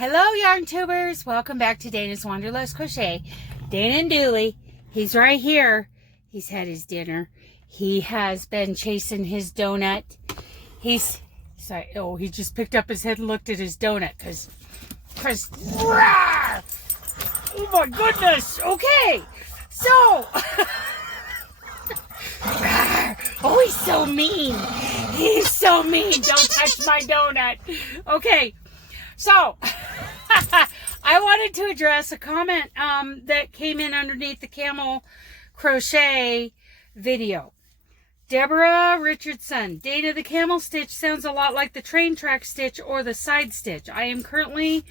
Hello, yarn tubers. Welcome back to Dana's Wanderlust Crochet. Dana and Dooley, he's right here. He's had his dinner. He has been chasing his donut. He just picked up his head and looked at his donut because, oh my goodness. Okay, so, oh, he's so mean. He's so mean. Don't touch my donut. Okay. So, I wanted to address a comment that came in underneath the camel crochet video. Deborah Richardson, Dana, the camel stitch sounds a lot like the train track stitch or the side stitch. I am currently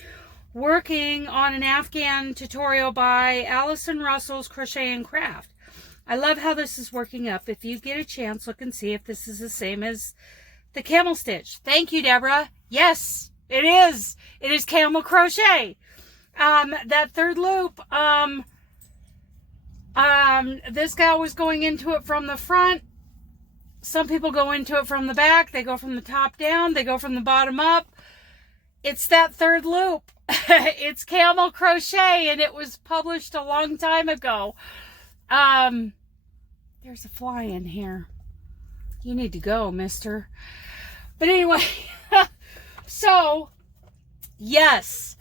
working on an Afghan tutorial by Alison Russell's Crochet and Craft. I love how this is working up. If you get a chance, look and see if this is the same as the camel stitch. Thank you, Deborah. Yes. It is. It is camel crochet. That third loop, this gal was going into it from the front. Some people go into it from the back. They go from the top down. They go from the bottom up. It's that third loop. It's camel crochet, and it was published a long time ago. There's a fly in here. You need to go, mister. But anyway... So, yes,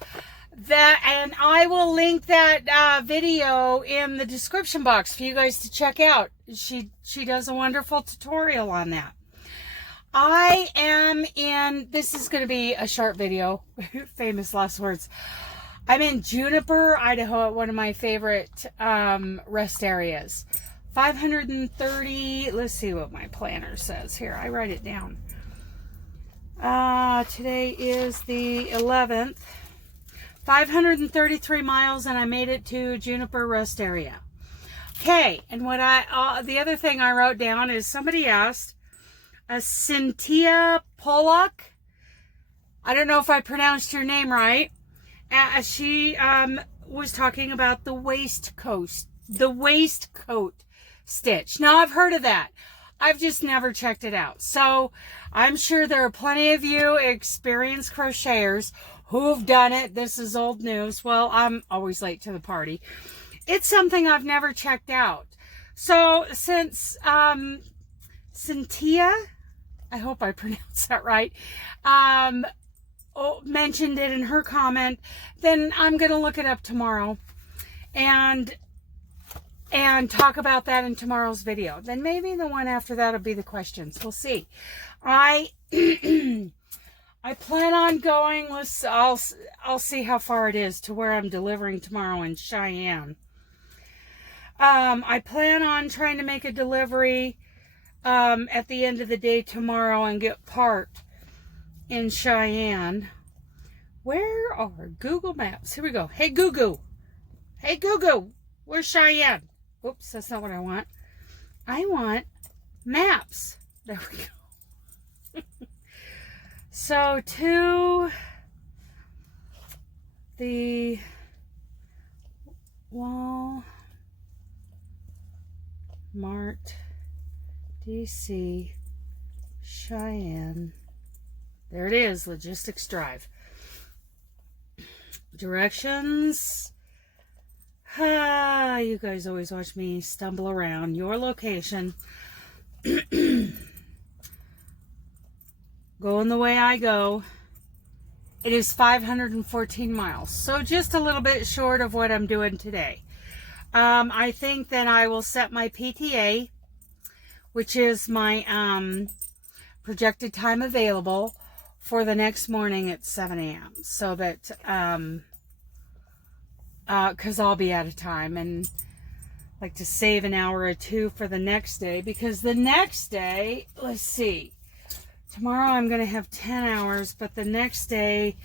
and I will link that video in the description box for you guys to check out. She does a wonderful tutorial on that. This is going to be a short video, famous last words. I'm in Juniper, Idaho, at one of my favorite rest areas. 530, let's see what my planner says here. I write it down. Today is the 11th. 533 miles, and I made it to Juniper Rest Area. Okay, and what the other thing I wrote down is somebody asked, Cynthia Pollock. I don't know if I pronounced your name right. She was talking about the waistcoat stitch. Now, I've heard of that. I've just never checked it out. So I'm sure there are plenty of you experienced crocheters who have done it. This is old news. Well, I'm always late to the party. It's something I've never checked out. So since Cynthia, I hope I pronounced that right, mentioned it in her comment, then I'm going to look it up tomorrow and talk about that in tomorrow's video. Then maybe the one after that will be the questions. We'll see. I plan on going. I'll see how far it is to where I'm delivering tomorrow in Cheyenne. I plan on trying to make a delivery at the end of the day tomorrow and get parked in Cheyenne. Where are Google Maps? Here we go. Hey, Google. Hey, Google. Where's Cheyenne? Oops, that's not what I want. I want maps. There we go. So to the Walmart DC Cheyenne. There it is, Logistics Drive. Directions. You guys always watch me stumble around. Your location. Going the way I go. It is 514 miles. So just a little bit short of what I'm doing today. I think that I will set my PTA, which is my projected time available, for the next morning at 7 a.m. So that... because I'll be out of time, and like to save an hour or two for the next day, because the next day, let's see, tomorrow I'm going to have 10 hours, but the next day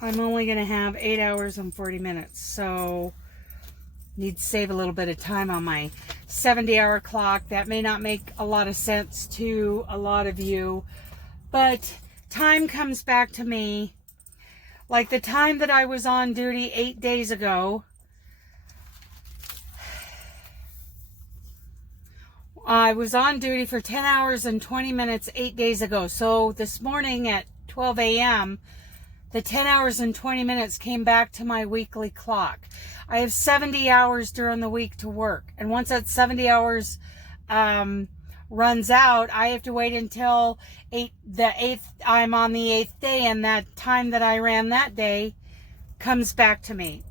I'm only going to have 8 hours and 40 minutes, so need to save a little bit of time on my 70-hour clock. That may not make a lot of sense to a lot of you, but time comes back to me. Like the time that I was on duty 8 days ago, I was on duty for 10 hours and 20 minutes 8 days ago. So this morning at 12 a.m., the 10 hours and 20 minutes came back to my weekly clock. I have 70 hours during the week to work. And once that 70 hours runs out, I have to wait until I'm on the 8th day, and that time that I ran that day comes back to me.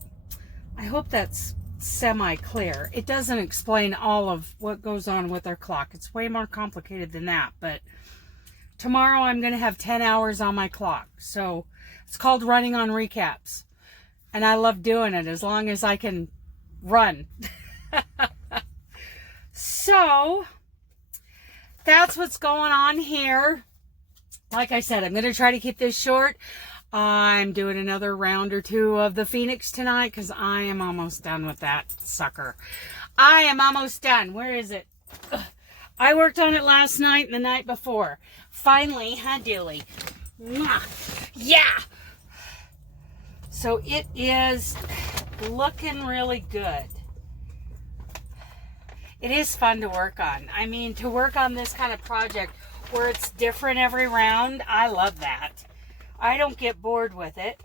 I hope that's semi-clear. It doesn't explain all of what goes on with our clock. It's way more complicated than that. But tomorrow I'm going to have 10 hours on my clock. So it's called running on recaps. And I love doing it as long as I can run. So that's what's going on here. Like I said, I'm going to try to keep this short. I'm doing another round or two of the Phoenix tonight because I am almost done with that sucker. I am almost done. Where is it? Ugh. I worked on it last night and the night before. Finally, huh, Dooley? Yeah! So it is looking really good. It is fun to work on. I mean, to work on this kind of project where it's different every round, I love that. I don't get bored with it.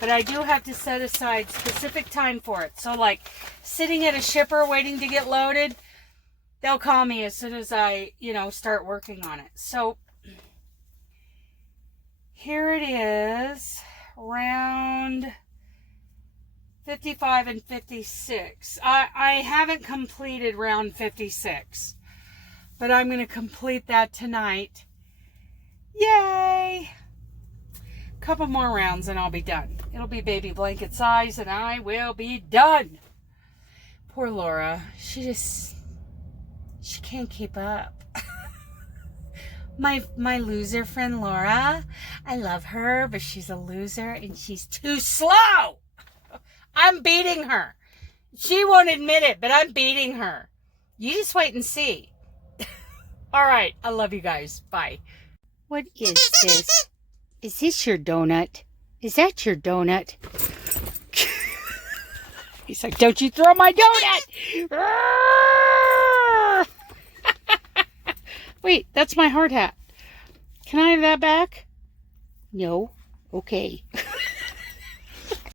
But I do have to set aside specific time for it. So like sitting at a shipper waiting to get loaded, they'll call me as soon as I, start working on it. So here it is, round 55 and 56. I haven't completed round 56, but I'm going to complete that tonight. Yay! Couple more rounds and I'll be done. It'll be baby blanket size and I will be done. Poor Laura. She can't keep up. My loser friend Laura, I love her, but she's a loser and she's too slow. I'm beating her. She won't admit it, but I'm beating her. You just wait and see. All right. I love you guys. Bye. What is this? Is this your donut? Is that your donut? He's like, don't you throw my donut! Wait, that's my hard hat. Can I have that back? No? Okay.